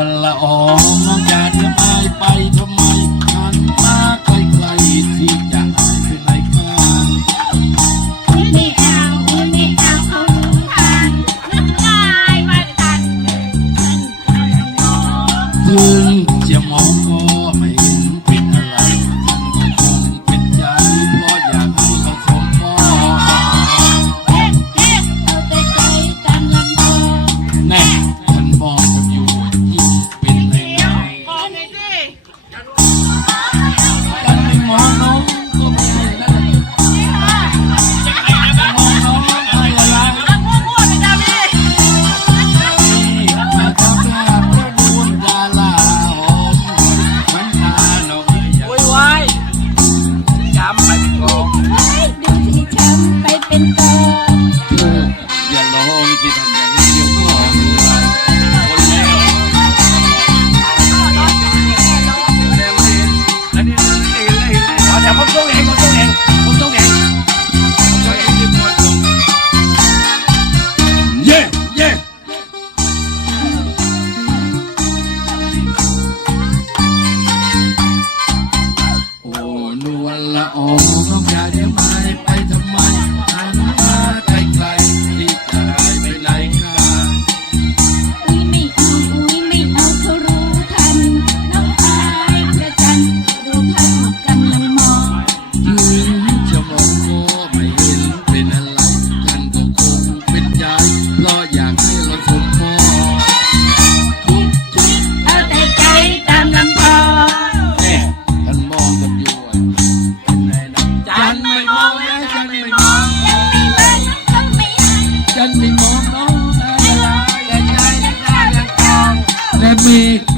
วลละอองน้องจากจะไปทำไมกันมาไกลๆที่จะหายไปไหนกันอุ้ไม่เอาอุ้ไม่เอาเอาทานนักลายมาทันเดินทันน้องถึงจะมองก็ โอ้นวลละอองน้องยาเดี๋ยวไปไปทำไม มี